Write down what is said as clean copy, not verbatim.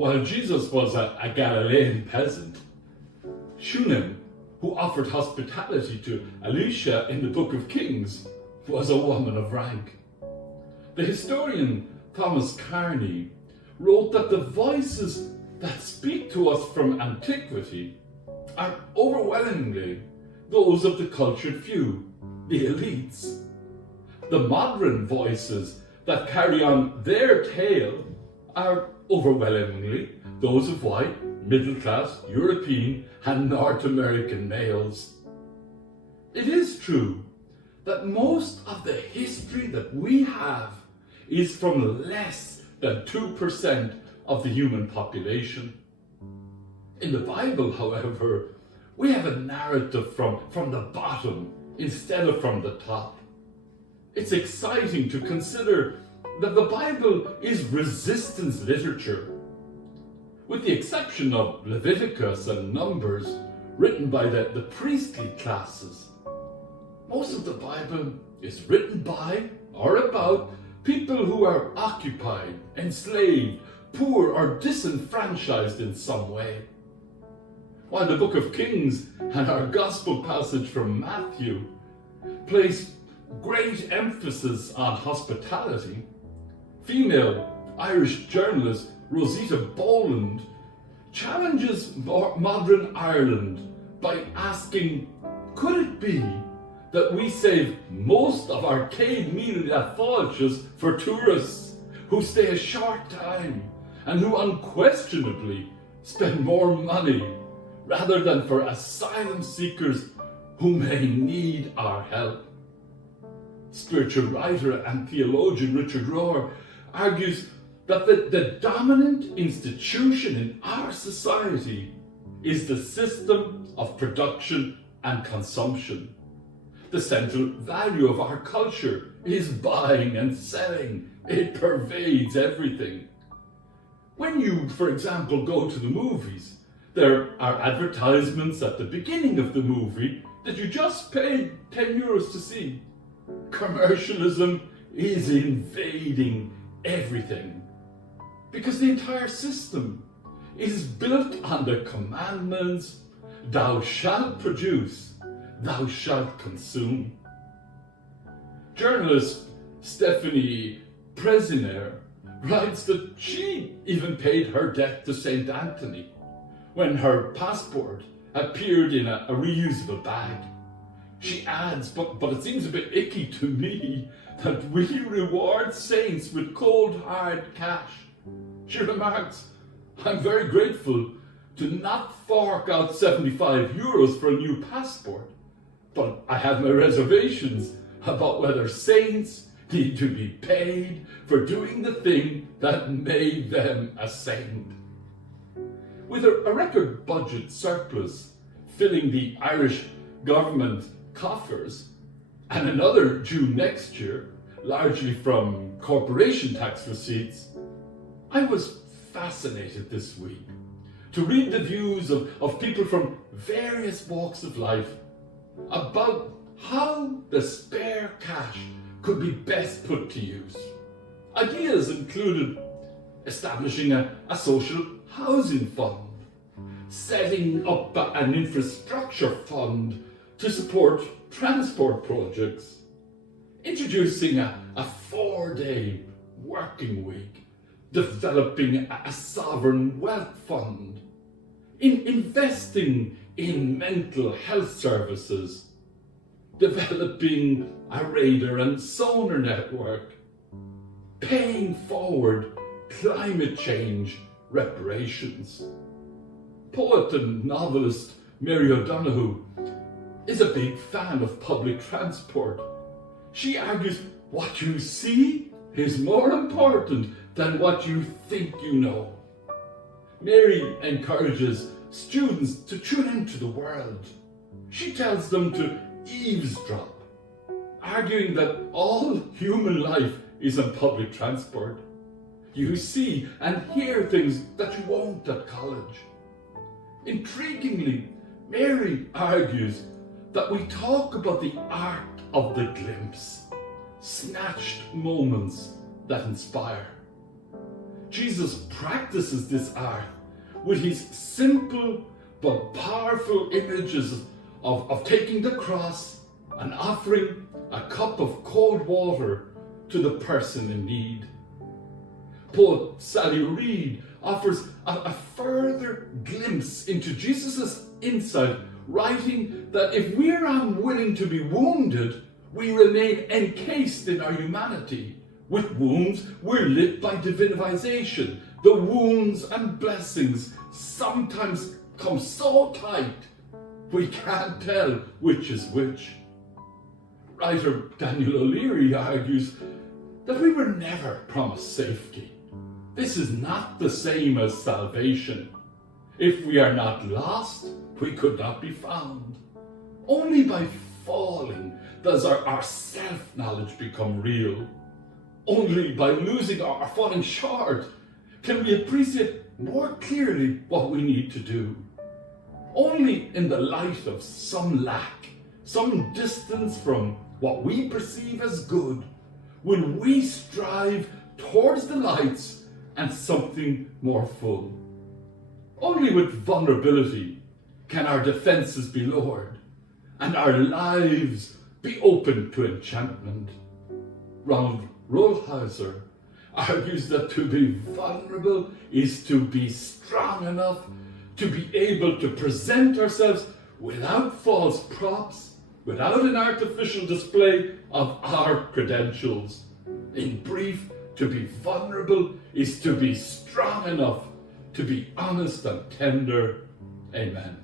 While Jesus was a Galilean peasant, Shunem, who offered hospitality to Elisha in the Book of Kings, was a woman of rank. The historian Thomas Carney wrote that the voices that speak to us from antiquity are overwhelmingly those of the cultured few, the elites. The modern voices that carry on their tale are overwhelmingly those of white, middle-class, European and North American males. It is true that most of the history that we have is from less than 2% of the human population. In the Bible, however, we have a narrative from the bottom instead of from the top. It's exciting to consider that the Bible is resistance literature. With the exception of Leviticus and Numbers, written by the priestly classes, most of the Bible is written by or about people who are occupied, enslaved, poor, or disenfranchised in some way. While the Book of Kings and our Gospel passage from Matthew place great emphasis on hospitality, female Irish journalist Rosita Boland challenges modern Ireland by asking, could it be that we save most of our céad míle fáilte for tourists who stay a short time and who unquestionably spend more money rather than for asylum seekers who may need our help? Spiritual writer and theologian Richard Rohr argues that the dominant institution in our society is the system of production and consumption. The central value of our culture is buying and selling. It pervades everything. When you, for example, go to the movies, there are advertisements at the beginning of the movie that you just paid €10 to see. Commercialism is invading everything because the entire system is built on the commandments, thou shalt produce, thou shalt consume. Journalist Stephanie Preziner writes that she even paid her debt to St. Anthony when her passport appeared in a reusable bag. She adds, but it seems a bit icky to me that we reward saints with cold hard cash. She remarks, I'm very grateful to not fork out €75 for a new passport, but I have my reservations about whether saints need to be paid for doing the thing that made them a saint. With a record budget surplus filling the Irish government coffers and another due next year, largely from corporation tax receipts, I was fascinated this week to read the views of people from various walks of life about how the spare cash could be best put to use. Ideas included establishing a social housing fund, setting up an infrastructure fund to support transport projects, introducing a 4-day working week, developing a sovereign wealth fund, investing in mental health services, developing a radar and sonar network, paying forward climate change reparations. Poet and novelist Mary O'Donoghue is a big fan of public transport. She argues what you see is more important than what you think you know. Mary encourages students to tune into the world. She tells them to eavesdrop, arguing that all human life is on public transport. You see and hear things that you won't at college. Intriguingly, Mary argues that we talk about the art of the glimpse, snatched moments that inspire. Jesus practices this art with his simple but powerful images of taking the cross and offering a cup of cold water to the person in need. Poet Sally Reed offers a further glimpse into Jesus' insight, writing that if we're unwilling to be wounded, we remain encased in our humanity. With wounds, we're lit by divinization. The wounds and blessings sometimes come so tight, we can't tell which is which. Writer Daniel O'Leary argues that we were never promised safety. This is not the same as salvation. If we are not lost, we could not be found. Only by falling does our self-knowledge become real. Only by losing or falling short can we appreciate more clearly what we need to do. Only in the light of some lack, some distance from what we perceive as good, will we strive towards the lights and something more full. Only with vulnerability can our defenses be lowered and our lives be open to enchantment. Ronald Rolheiser argues that to be vulnerable is to be strong enough to be able to present ourselves without false props, without an artificial display of our credentials. In brief, to be vulnerable is to be strong enough to be honest and tender. Amen.